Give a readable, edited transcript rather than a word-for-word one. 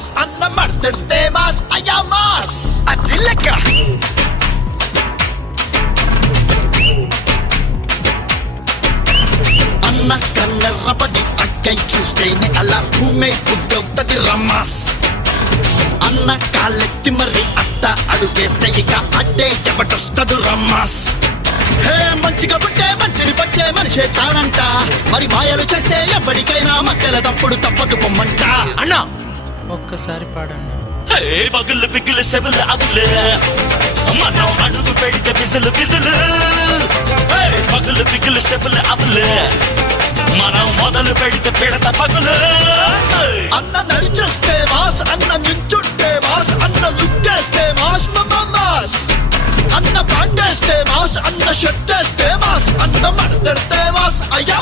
mass అన్న మడతెడితే mass అయ్యా mass అది లెక్క అన్న కన్నెర్రబడి అక్కై చూస్తేనే అలా భూమే ఉద్దవుతది రమాస్ అన్న కాళ్ళెత్తి మరి అట్ట అడుగేస్తే ఇక అడ్డే ఎవడొస్తడు రమాస్ హే మంచిగా పుట్టే మంచిని పచ్చే మనిషే తానంట మరి మాయలు చేస్తే ఎప్పటికైనా మధ్యల తప్పుడు తప్పదు పొమ్మంట అన్నా ఒక్కసారి పాడన్నా పగులు పిగులు సెబులు అగులు మనం అడుగు పెడితే బిజులు బిజులు పగులు పిగులు సెబులు అగులు మనం మొదలు పెడితే పెడత పగులు అన్న నడిచొస్తే మాస్ అన్న నించుంటే మాస్ అన్న లుక్కేస్తే మాస్ మాస్ అన్న పాండేస్తే మాస్ అన్న షర్టేస్తే మాస్ అన్న మడతెడితే మాస్ అయ్యా